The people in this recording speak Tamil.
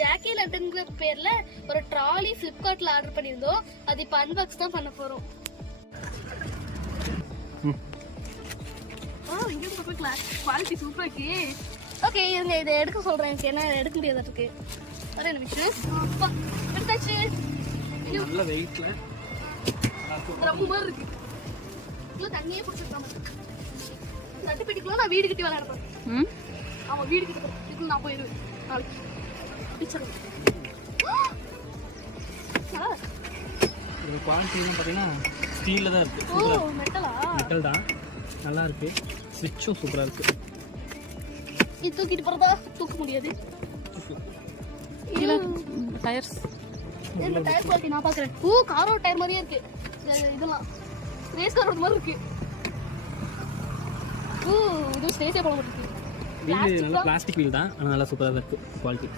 ஜாக்கி லட்டுங்கிற பேர்ல ஒரு ட்ராலி பிளிப்கார்ட்ல ஆர்டர் பண்ணியிருந்தோம். அது இப்ப அன்பாக்ஸ் தான் பண்ண போறோம். குவாலிட்டி சூப்பரா இருக்கு. ஓகே இருங்க, இதை எடுக்க சொல்றேன். எனக்கு என்ன எடுக்க முடியாத இருக்கு. ஒரே நிமிஷம். எடுத்தாச்சு. நல்ல வெயிட்ல ரொம்ப மாதிரி இருக்கு. இல்ல தண்ணியே குடிச்சிருக்காம நட்டு பெட்டிக்குள்ள நான் வீடு கட்டி விளையாடுறேன். ஆமா வீடு கட்டி இதுக்குள்ள நான் போயிருவேன் நாளைக்கு. இது குவாலிட்டிலாம் பார்த்தீங்கன்னா ஸ்டீலில் தான் இருக்குது. ஓ மெட்டலா? மெட்டல் தான், நல்லா இருக்குது. ஸ்விட்சும் சூப்பராக இருக்குது. இது தூக்கிட்டு போகிறதா? தூக்க முடியாது. டயர்ஸ் இந்த டயர் குவாலிட்டி நான் பார்க்குறேன். ஓ காரோட டயர் மாதிரியே இருக்கு. இதெல்லாம் ரேஸ் காரோட மாதிரி இருக்கு. ஓ இது ஸ்டேஜே போட மாட்டேங்குது. வீல் நல்லா பிளாஸ்டிக் வீல் தான், ஆனால் நல்லா சூப்பராக தான் இருக்குது குவாலிட்டி.